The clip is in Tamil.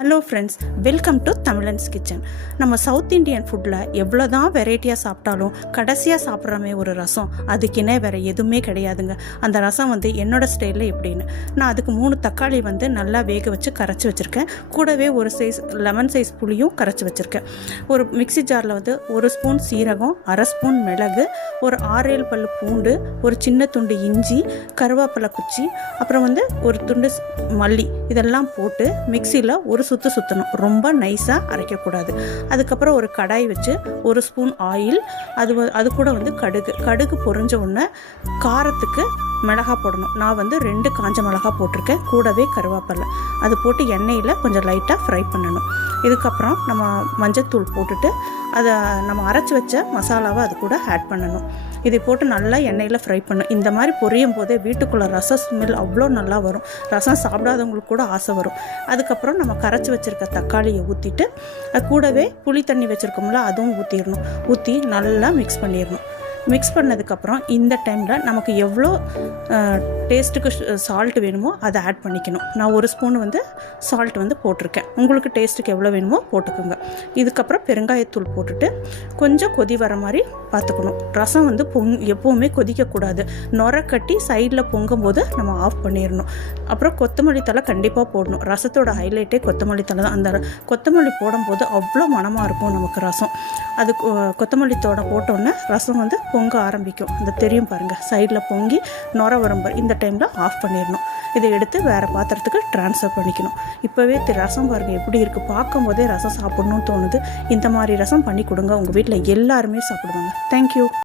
Hello friends, welcome to Tamizhans kitchen. நம்ம சவுத் இண்டியன் ஃபுட்டில் எவ்வளோ தான் வெரைட்டியாக சாப்பிட்டாலும் கடைசியாக சாப்பிட்றமே ஒரு ரசம், அதுக்குன்னே வேறு எதுவுமே கிடையாதுங்க. அந்த ரசம் என்னோடய ஸ்டைலில் எப்படின்னு நான் அதுக்கு 3 தக்காளி நல்லா வேக வச்சு கரைச்சி வச்சுருக்கேன். கூடவே ஒரு லெமன் சைஸ் புளியும் கரைச்சி வச்சுருக்கேன். ஒரு மிக்சி ஜாரில் 1 ஸ்பூன் சீரகம், 1/2 ஸ்பூன் மிளகு, ஒரு 6-7 பல் பூண்டு, ஒரு சின்ன துண்டு இஞ்சி, கருவேப்பிலை குச்சி, அப்புறம் ஒரு துண்டு மல்லி, இதெல்லாம் போட்டு மிக்சியில் ஒரு சுற்றணும். ரொம்ப நைஸாக அரைக்கக்கூடாது. அதுக்கப்புறம் ஒரு கடாய் வச்சு 1 ஸ்பூன் ஆயில், அது கூட கடுகு பொரிஞ்ச உடனே காரத்துக்கு மிளகாய் போடணும். நான் 2 காஞ்ச மிளகாய் போட்டிருக்கேன். கூடவே கருவேப்பிலை அது போட்டு எண்ணெயில் கொஞ்சம் லைட்டாக ஃப்ரை பண்ணணும். இதுக்கப்புறம் நம்ம மஞ்சத்தூள் போட்டுட்டு அதை நம்ம அரைச்சி வச்ச மசாலாவை அது கூட ஆட் பண்ணணும். இதை போட்டு நல்லா எண்ணெயில் ஃப்ரை பண்ணணும். இந்த மாதிரி பொரியும் போதே வீட்டுக்குள்ளே ரசம் ஸ்மெல் அவ்வளோ நல்லா வரும். ரசம் சாப்பிடாதவங்களுக்கு கூட ஆசை வரும். அதுக்கப்புறம் நம்ம கரைச்சி வச்சுருக்க தக்காளியை ஊற்றிட்டு அது கூடவே புளி தண்ணி வச்சுருக்கோம்ல, அதுவும் ஊற்றி நல்லா மிக்ஸ் பண்ணிடணும். மிக்ஸ் பண்ணதுக்கப்புறம் இந்த டைமில் நமக்கு எவ்வளோ டேஸ்ட்டுக்கு சால்ட் வேணுமோ அதை ஆட் பண்ணிக்கணும். நான் 1 ஸ்பூன் சால்ட் போட்டிருக்கேன். உங்களுக்கு டேஸ்ட்டுக்கு எவ்வளோ வேணுமோ போட்டுக்கோங்க. இதுக்கப்புறம் பெருங்காயத்தூள் போட்டுட்டு கொஞ்சம் கொதி வர மாதிரி பார்த்துக்கணும். ரசம் எப்போவுமே கொதிக்கக்கூடாது. நுர கட்டி சைடில் பொங்கும் போது நம்ம ஆஃப் பண்ணிடணும். அப்புறம் கொத்தமல்லி தழை கண்டிப்பாக போடணும். ரசத்தோட ஹைலைட்டே கொத்தமல்லி தழை தான். அந்த கொத்தமல்லி போடும்போது அவ்வளோ மணமாக இருக்கும் நமக்கு ரசம். அது கொத்தமல்லி தோட போட்டோன்னே ரசம் பொங்க ஆரம்பிக்கும். அந்த தெரியும் பாருங்கள், சைடில் பொங்கி நுர வரும்பர். இந்த டைமில் ஆஃப் பண்ணிடணும். இதை எடுத்து வேறு பாத்திரத்துக்கு ட்ரான்ஸ்ஃபர் பண்ணிக்கணும். இப்போவே ரசம் பாருங்கள் எப்படி இருக்குது. பார்க்கும் போதே ரசம் சாப்பிட்ணுன்னு தோணுது. இந்த மாதிரி ரசம் பண்ணி கொடுங்க, உங்கள் வீட்டில் எல்லாருமே சாப்பிடுவாங்க. தேங்க்யூ.